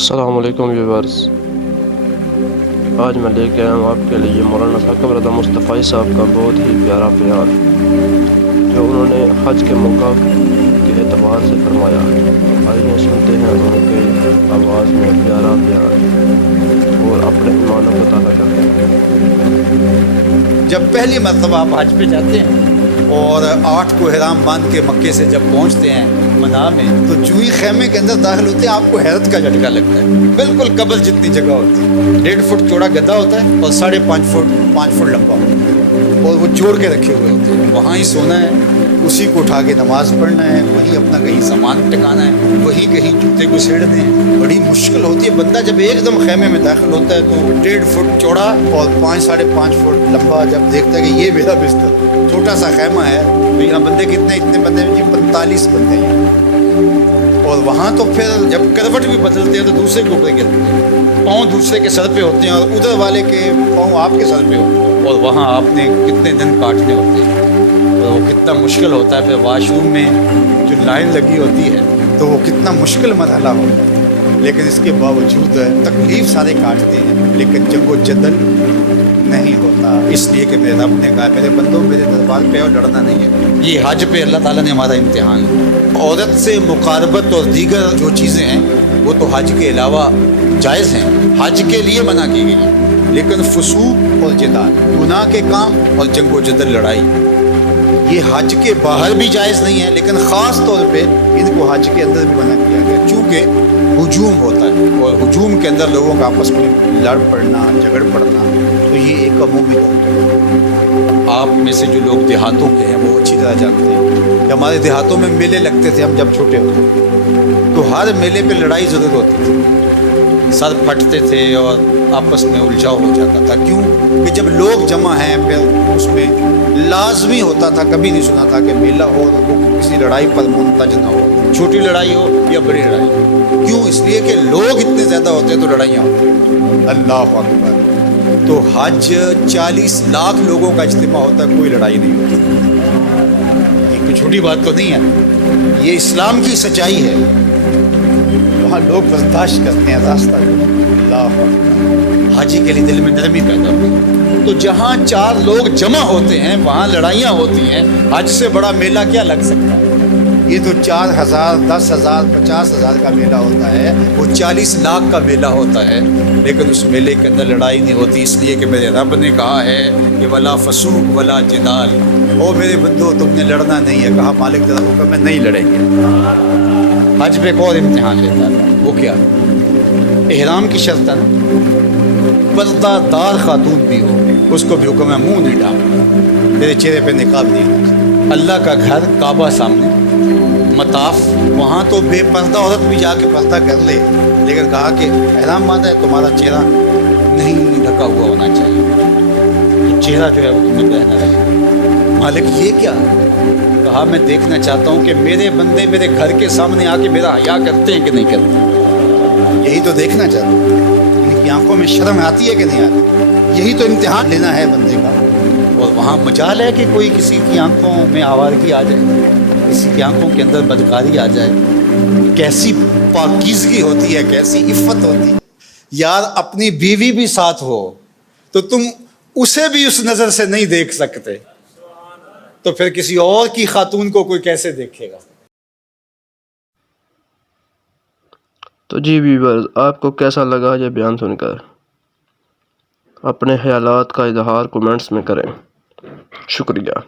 السلام علیکم ویورز، آج میں لے کے آیا ہوں آپ کے لیے مولانا ثاقب رضا مصطفی صاحب کا بہت ہی پیارا بیان جو انہوں نے حج کے موقع کے اعتبار سے فرمایا ہے۔ آئیے سنتے ہیں ان کے آواز میں پیارا بیان اور اپنے ایمانوں کو تازہ کرتے ہیں۔ جب پہلی مرتبہ آپ حج پہ جاتے ہیں اور 8 کو احرام باندھ کے مکے سے جب پہنچتے ہیں منا میں، تو جوہی خیمے کے اندر داخل ہوتے ہیں آپ کو حیرت کا جھٹکا لگتا ہے۔ بالکل قبر جتنی جگہ ہوتی ہے، 1.5 فٹ چوڑا گدا ہوتا ہے اور 5.5 فٹ لمبا ہوتا ہے، اور وہ جوڑ کے رکھے ہوئے ہوتے ہیں۔ وہاں ہی سونا ہے، اسی کو اٹھا کے نماز پڑھنا ہے، وہیں اپنا کہیں سامان ٹکانا ہے، وہیں کہیں جوتے کو سیڑھنے ہیں۔ بڑی مشکل ہوتی ہے۔ بندہ جب ایک دم خیمے میں داخل ہوتا ہے تو 1.5 فٹ چوڑا اور 5.5 فٹ لمبا جب دیکھتا ہے کہ یہ میرا بستر، چھوٹا سا خیمہ ہے، تو یہاں بندے کتنے بندے ہیں جی؟ 45 بندے ہیں۔ اور وہاں تو پھر جب کروٹ بھی بدلتے ہیں تو دوسرے کے اوپر گرتے ہیں، پاؤں دوسرے کے سر پہ ہوتے ہیں اور ادھر والے کے پاؤں آپ کے سر پہ ہوتے ہیں، اور وہاں آپ نے کتنے دن کاٹنے ہوتے ہیں، اور وہ کتنا مشکل ہوتا ہے۔ پھر واش روم میں جو لائن لگی ہوتی ہے تو وہ کتنا مشکل مرحلہ ہوتا ہے، لیکن اس کے باوجود تکلیف سارے کاٹتے ہیں، لیکن جنگ و جدل نہیں ہوتا، اس لیے کہ میرے رب نے کہا میرے بندوں میرے دربار پہ اور لڑنا نہیں ہے۔ یہ حج پہ اللہ تعالیٰ نے ہمارا امتحان لیا۔ عورت سے مقاربت اور دیگر جو چیزیں ہیں وہ تو حج کے علاوہ جائز ہیں، حج کے لیے منع کی گئی ہیں، لیکن فسوق اور جدال، گناہ کے کام اور جنگ و جدل، لڑائی، یہ حج کے باہر بھی جائز نہیں ہے، لیکن خاص طور پہ ان کو حج کے اندر بھی منع کیا گیا، چونکہ ہجوم ہوتا ہے، اور ہجوم کے اندر لوگوں کا آپس میں لڑ پڑنا، جھگڑ پڑنا، تو یہ ایک عمومی طور پہ آپ میں سے جو لوگ دیہاتوں کے ہیں وہ اچھی طرح جانتے ہیں کہ ہمارے دیہاتوں میں میلے لگتے تھے، ہم جب چھوٹے ہوتے تو ہر میلے پہ لڑائی ضرور ہوتی تھی، سر پھٹتے تھے اور آپس میں الجھاؤ ہو جاتا تھا۔ کیوں کہ جب لوگ جمع ہیں پھر اس میں لازمی ہوتا تھا، کبھی نہیں سنا تھا کہ میلہ ہو تو کسی لڑائی پر منتج نہ ہو، چھوٹی لڑائی ہو یا بڑی لڑائی ہو۔ کیوں؟ اس لیے کہ لوگ اتنے زیادہ ہوتے ہیں تو لڑائیاں ہوتی ہیں۔ اللہ اکبر! تو حج 40 لاکھ لوگوں کا اجتماع ہوتا ہے، کوئی لڑائی نہیں ہوتی۔ یہ کوئی چھوٹی بات تو نہیں ہے، یہ اسلام کی سچائی ہے۔ وہاں لوگ برداشت کرتے ہیں راستہ۔ اللہ اکبر! حاجی کے لیے دل میں نرمی پیدا ہوئی۔ تو جہاں 4 لوگ جمع ہوتے ہیں وہاں لڑائیاں ہوتی ہیں۔ حج سے بڑا میلہ کیا لگ سکتا ہے؟ یہ تو 4,000 10,000 50,000 کا میلہ ہوتا ہے، وہ 40 لاکھ کا میلہ ہوتا ہے، لیکن اس میلے کے اندر لڑائی نہیں ہوتی، اس لیے کہ میرے رب نے کہا ہے کہ ولا فسوق ولا جدال، او میرے بندو تم نے لڑنا نہیں ہے۔ کہا مالک تیرا حکم ہے، نہیں لڑیں گے۔ حج پہ ایک اور امتحان لیتا ہے، وہ کیا؟ احرام کی شرط ہے نا، پردہ دار خاتون بھی ہو اس کو بھی حکم ہے منہ نہیں ڈھانپنا، میرے چہرے پہ نقاب نہیں ہونا چاہیے۔ اللہ کا گھر کعبہ سامنے، مطاف، وہاں تو بے پردہ عورت بھی جا کے پردہ کر لے، لیکن کہا کہ احرام باندھا ہے تمہارا چہرہ نہیں ڈھکا ہوا ہونا چاہیے، تو چہرہ جو ہے وہ تمہیں بہنا رہے۔ مالک یہ کیا؟ کہا میں دیکھنا چاہتا ہوں کہ میرے بندے میرے گھر کے سامنے آ کے میرا حیا کرتے ہیں کہ نہیں کرتے، یہی تو دیکھنا چاہتا ہوں، ان کی آنکھوں میں شرم آتی ہے کہ نہیں آتی، یہی تو امتحان لینا ہے بندے کا۔ اور وہاں مجال ہے کہ کوئی کسی کی آنکھوں میں آوارگی آ جائے، کسی کی آنکھوں کے اندر بدکاری آ جائے، کیسی پاکیزگی ہوتی ہے، کیسی عفت ہوتی ہے۔ یار اپنی بیوی بھی ساتھ ہو تو تم اسے بھی اس نظر سے نہیں دیکھ سکتے، تو پھر کسی اور کی خاتون کو کوئی کیسے دیکھے گا؟ تو جی ویورز، آپ کو کیسا لگا یہ بیان سن کر؟ اپنے خیالات کا اظہار کومنٹس میں کریں۔ شکریہ۔